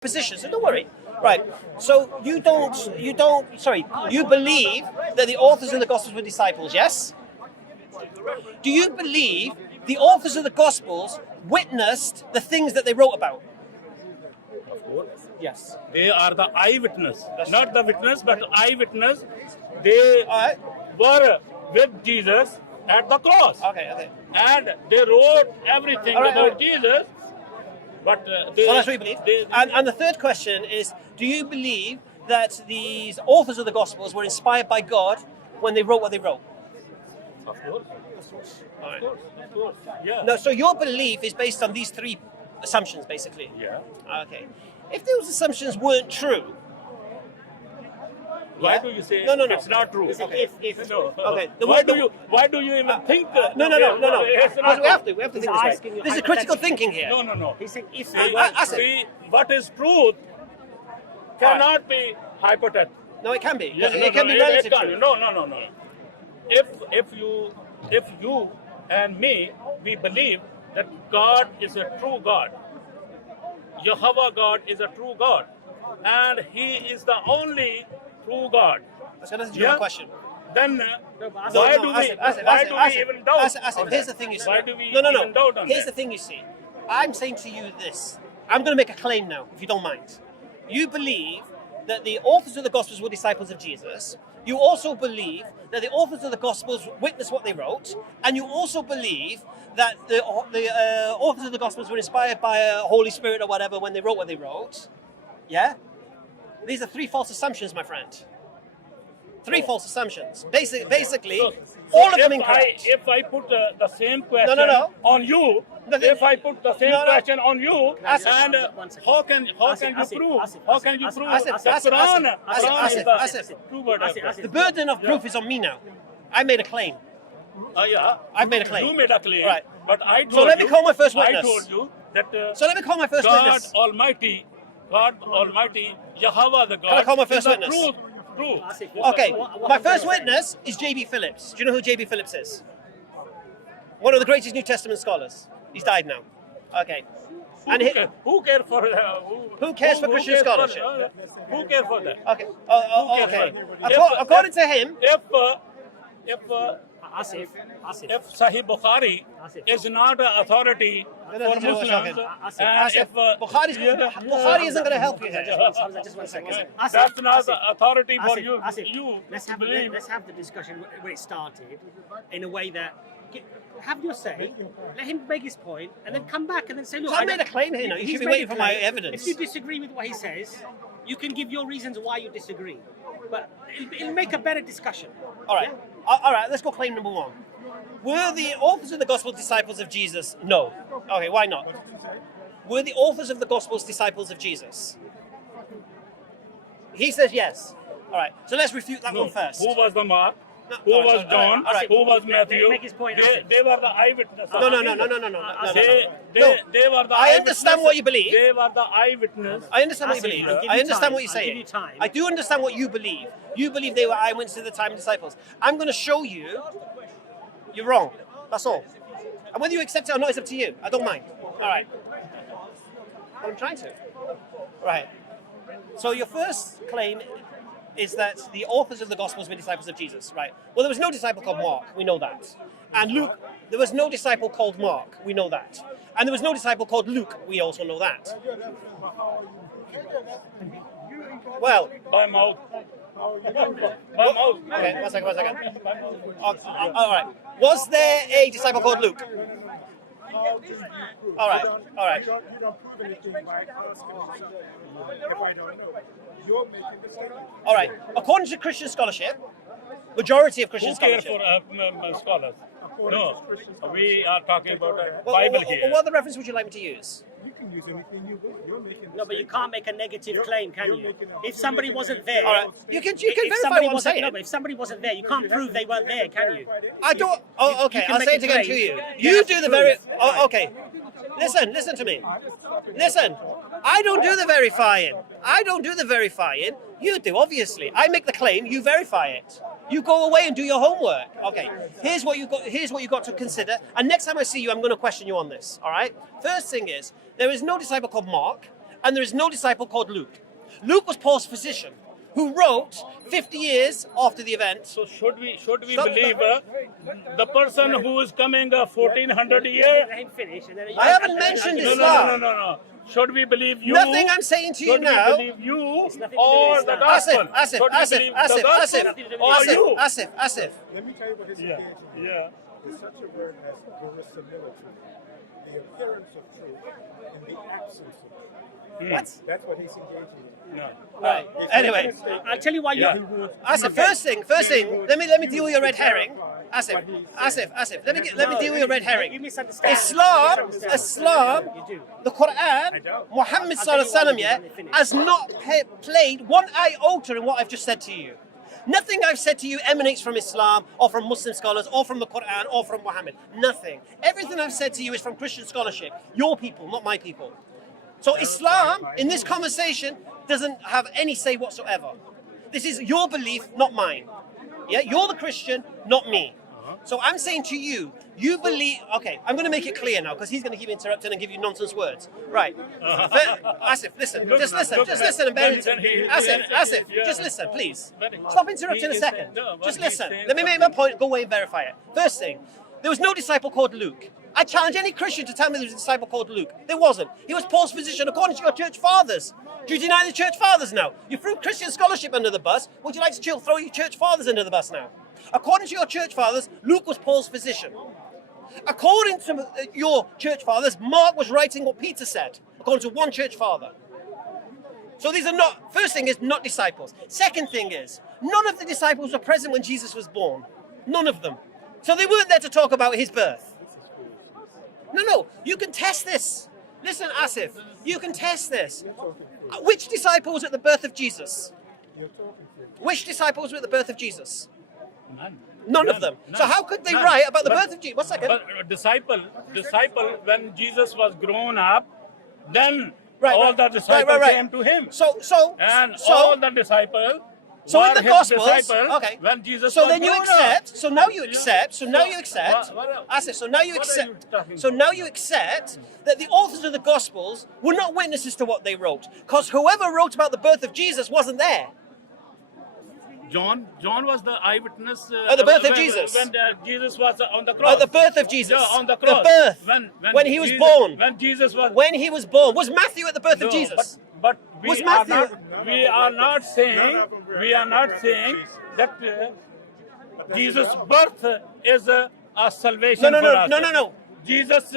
position, so don't worry. Right. So you believe that the authors of the Gospels were disciples, yes? Do you believe the authors of the Gospels witnessed the things that they wrote about? Of course. Yes. They are the eyewitness, not the witness, but eyewitness. They were with Jesus at the cross. Okay. And they wrote everything about Jesus. But so that's what you believe. And the third question is, do you believe that these authors of the Gospels were inspired by God when they wrote what they wrote? Of course. All right. Of course. Yeah. No, so your belief is based on these three assumptions, basically? Yeah. Okay. If those assumptions weren't true... Why do you say no. it's not true? Okay. No. Okay. Why do you even think? No. It's not We have to think this way. There's a critical thinking here. No. He's saying if See, what is truth cannot be hypothetical. No, it can be. It can be relative truth. No. If you and me, we believe that God is a true God. Jehovah God is a true God, and He is the only true God. So that's your question. Then why do we even doubt? Here's the thing you see. Why do we even doubt on Here's that? the thing you see. I'm saying to you this. I'm going to make a claim now, if you don't mind. You believe that the authors of the Gospels were disciples of Jesus. You also believe that the authors of the Gospels witnessed what they wrote, and you also believe that the authors of the Gospels were inspired by a Holy Spirit or whatever when they wrote what they wrote. Yeah? These are three false assumptions, my friend. Three false assumptions. Basically, all of them incorrect. If I put the same question on you, if I put the same question on you, and how can you prove? How can you prove that Quran is the true word of God? The burden of proof is on me now. I made a claim. Yeah. I've made a claim. You made a claim. Right. But I told so let me call my first witness. I told you that so let me call my first witness. God Almighty, Jehovah the God. Can I call my first witness? True. Okay, my first witness is J.B. Phillips. Do you know who J.B. Phillips is? One of the greatest New Testament scholars. He's died now. Okay. Who cares for Christian scholarship? Who cares for that? Okay. Okay. According to him, if Sahih Bukhari is not an authority for Muslims, and if Bukhari isn't going to help you here. Just one second. That's not the authority for you. Let's have the discussion where it started in a way that have your say, let him make his point, and then come back and then say, look, I made a claim here. You should be waiting for my evidence. If you disagree with what he says, you can give your reasons why you disagree. But it'll make a better discussion. All right. All right, let's go claim number one. Were the authors of the Gospel disciples of Jesus? No. Okay, why not? Were the authors of the Gospels disciples of Jesus? He says yes. All right, so let's refute that one first. Who was the Mark? Who was John? Who was Matthew? Make his point. They were the eyewitnesses. No. They were the I understand what you believe. They were the eyewitnesses. I understand what you believe. I understand what you're saying. I do understand what you believe. You believe they were eyewitnesses at the time of disciples. I'm going to show you you're wrong. That's all. And whether you accept it or not, it's up to you. I don't mind. All right. I'm trying to. Right. So your first claim is that the authors of the Gospels were disciples of Jesus, right? Well, there was no disciple called Mark, we know that. And Luke, there was no disciple called Mark, we know that. And there was no disciple called Luke, we also know that. Well, by mouth. Okay, one second. All right. Was there a disciple called Luke? All right. All right. According to Christian scholarship, majority of Christian scholarship. Who care for scholars? No, we are talking about a Bible here. What other reference would you like me to use? You can use anything you want. No, but you can't make a negative claim, can you? If somebody wasn't there, all right. You can verify what I'm saying. No, but if somebody wasn't there, you can't prove they weren't there, can you? I don't. Oh, okay. I'll say it again to you. You do the very. Oh, okay. Listen to me. Listen. I don't do the verifying. You do, obviously. I make the claim. You verify it. You go away and do your homework. Okay. Here's what you got to consider. And next time I see you, I'm going to question you on this. All right. First thing is, there is no disciple called Mark, and there is no disciple called Luke. Luke was Paul's physician, who wrote 50 years after the event. So should we Stop. believe the person who is coming 1400 years? Let him finish. And then I haven't mentioned No, Islam. no. Should we believe you? Nothing I'm saying to you Should now. we believe you nothing to do or with the Islam. gospel? Asif, Should we believe the gospel or you? Asif. Let me tell you what his Yeah, engagement is. yeah. There's such a word as verisimilitude, the appearance of truth in the absence of truth. What? That's what he's engaging in. No. Right. If Anyway, you're gonna I'll tell you why Yeah. you're. Asif, first thing. Let me deal with your red herring. Asif. Let me deal with your red herring. You misunderstand. Islam, You do. the Quran, Muhammad sallallahu alaihi wasallam, yeah, has not played one iota in what I've just said to you. Nothing I've said to you emanates from Islam or from Muslim scholars or from the Quran or from Muhammad. Nothing. Everything I've said to you is from Christian scholarship. Your people, not my people. So Islam, in this conversation, doesn't have any say whatsoever. This is your belief, not mine. Yeah, you're the Christian, not me. So I'm saying to you, you believe. Okay, I'm going to make it clear now because he's going to keep interrupting and give you nonsense words. Right, Asif, listen, just listen, and bear into. Asif, just listen, please. Stop interrupting a second. Just listen. Let me make my point. Go away and verify it. First thing, there was no disciple called Luke. I challenge any Christian to tell me there was a disciple called Luke. There wasn't. He was Paul's physician according to your church fathers. Do you deny the church fathers now? You threw Christian scholarship under the bus. Would you like to throw your church fathers under the bus now? According to your church fathers, Luke was Paul's physician. According to your church fathers, Mark was writing what Peter said, according to one church father. So these are not, first thing is not disciples. Second thing is, none of the disciples were present when Jesus was born. None of them. So they weren't there to talk about his birth. No, you can test this. Listen, Asif, you can test this. Which disciple was at the birth of Jesus? Which disciples were at the birth of Jesus? None of them. So how could they write about the birth of Jesus? 1 second. But disciple, when Jesus was grown up, then Right, all right, the disciples right. came to him. So All the disciples So were in the his Gospels, disciples okay. when Jesus So was then you grown accept. up. So now you accept. So now you accept. What- So now you what are you accept. talking So about? now you accept that the authors of the Gospels were not witnesses to what they wrote, because whoever wrote about the birth of Jesus wasn't there. John was the eyewitness At the birth of Jesus. when Jesus was on the cross. At the birth of Jesus. Yeah, on the cross. The birth. When he was born. When Jesus was. When he was born. Was Matthew at the birth of No, Jesus? But Was we are Matthew- not saying that Jesus' birth is a salvation No, for us. no. Jesus'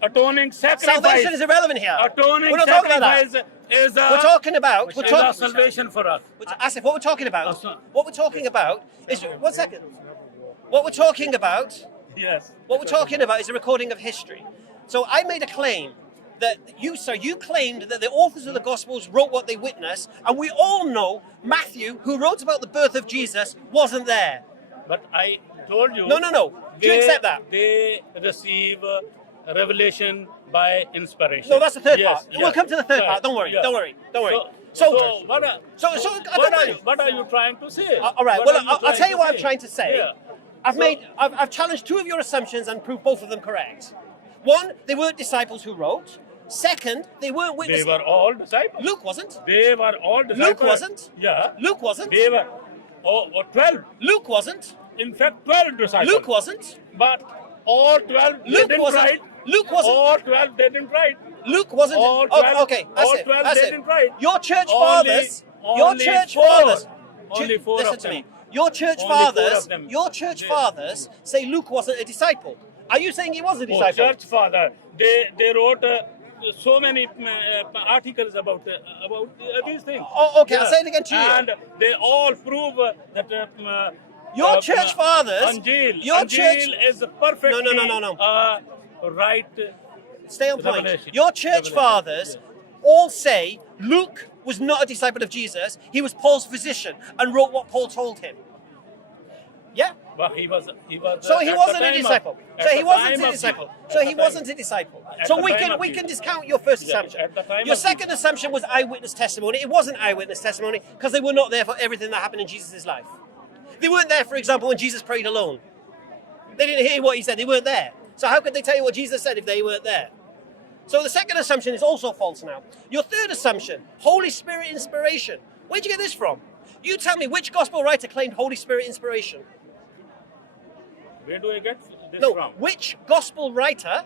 atoning sacrifice. Salvation is irrelevant here. Atoning We're not talking about sacrifice that. is a, We're talking about. is a salvation for us. Asif, what we're talking about. Awesome. What we're talking about is 1 second. What we're talking about. Yes. What we're talking about is a recording of history. So I made a claim that you claimed that the authors of the Gospels wrote what they witnessed, and we all know Matthew, who wrote about the birth of Jesus, wasn't there. But I told you. No. Do you accept that? They receive revelation by inspiration. No, that's the third Yes, part. yes. We'll come to the third Right, part. Don't worry. yeah. Don't worry. So what are, what are you trying to say? All right. What Well, are you I'll tell you what I'm say? trying to say. Yeah. I've challenged two of your assumptions and proved both of them correct. One, they weren't disciples who wrote. Second, they weren't They witnesses. were all disciples. Luke wasn't. They were all disciples. Luke wasn't. Yeah. Luke wasn't. They were 12. Luke wasn't. In fact, 12 disciples. Luke wasn't. But all 12 Luke didn't wasn't. write. Luke wasn't. All 12 didn't write. Luke wasn't. All 12, Okay, all that's it. 12 That's didn't it. write. Your church Only- fathers. only Your church four. fathers. Only four Listen of to them. me. Your church Only four fathers. of them. Your church They- fathers say Luke wasn't a disciple. Are you saying he was a Oh, disciple? church father. They wrote so many articles about these things. Oh, okay, I'll say it again to you. And they all prove that Your church fathers. Anjil, Your Anjil church. is perfectly No. right. Stay on point. Revelation. Your church Revelation. fathers all say Luke was not a disciple of Jesus. He was Paul's physician and wrote what Paul told him. Yeah. But he was. So he at wasn't the a time disciple. of- So at he the wasn't time a of- disciple. at So the he time- wasn't a disciple. at So the we time can of we Jesus. can discount your first Yeah, assumption. at the time Your of second Jesus. assumption was eyewitness testimony. It wasn't eyewitness testimony because they were not there for everything that happened in Jesus' life. They weren't there, for example, when Jesus prayed alone. They didn't hear what he said. They weren't there. So how could they tell you what Jesus said if they weren't there? So the second assumption is also false now. Your third assumption, Holy Spirit inspiration. Where'd you get this from? You tell me which gospel writer claimed Holy Spirit inspiration. Where do I get this No, from? which gospel writer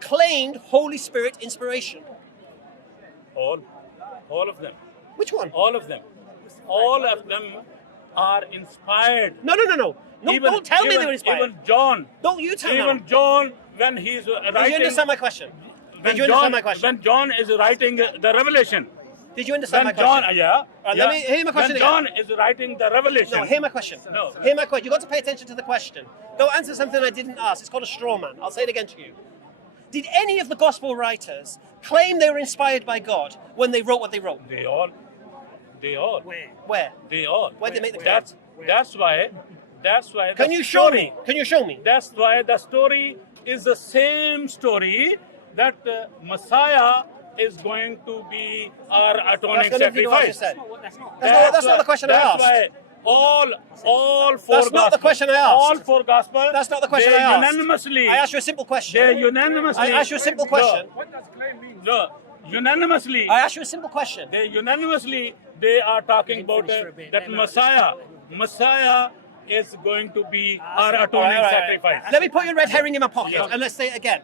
claimed Holy Spirit inspiration? All of them. Which one? All of them. All of them are inspired. No, don't tell me they were inspired. Even John. Don't you tell me. Even John, when he's writing. Did you understand my question? When John is writing the Revelation. Did you understand my John, question? yeah. Let me hear my question When again. John is writing the Revelation. No, hear my question. No. Hear my question. You've got to pay attention to the question. Don't answer something I didn't ask. It's called a straw man. I'll say it again to you. Did any of the gospel writers claim they were inspired by God when they wrote what they wrote? They all. Where? They all. Where did they make the claim? That's why. Can you show me? Can you show me? That's why the story is the same story that Messiah is going to be our atoning That's gonna be what you sacrifice. said. That's not the question I asked. That's why all four That's not the question I asked. All four gospels. That's not the question I they asked. Unanimously. I asked you a simple question. They unanimously. I asked you a simple question. No, unanimously. I asked you a simple question. They are talking about that Messiah is going to be our atoning sacrifice. Let me put your red herring in my pocket and let's say it again.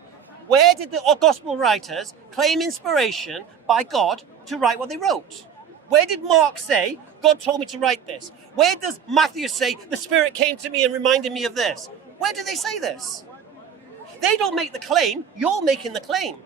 Where did the gospel writers claim inspiration by God to write what they wrote? Where did Mark say, God told me to write this? Where does Matthew say, the Spirit came to me and reminded me of this? Where do they say this? They don't make the claim, you're making the claim.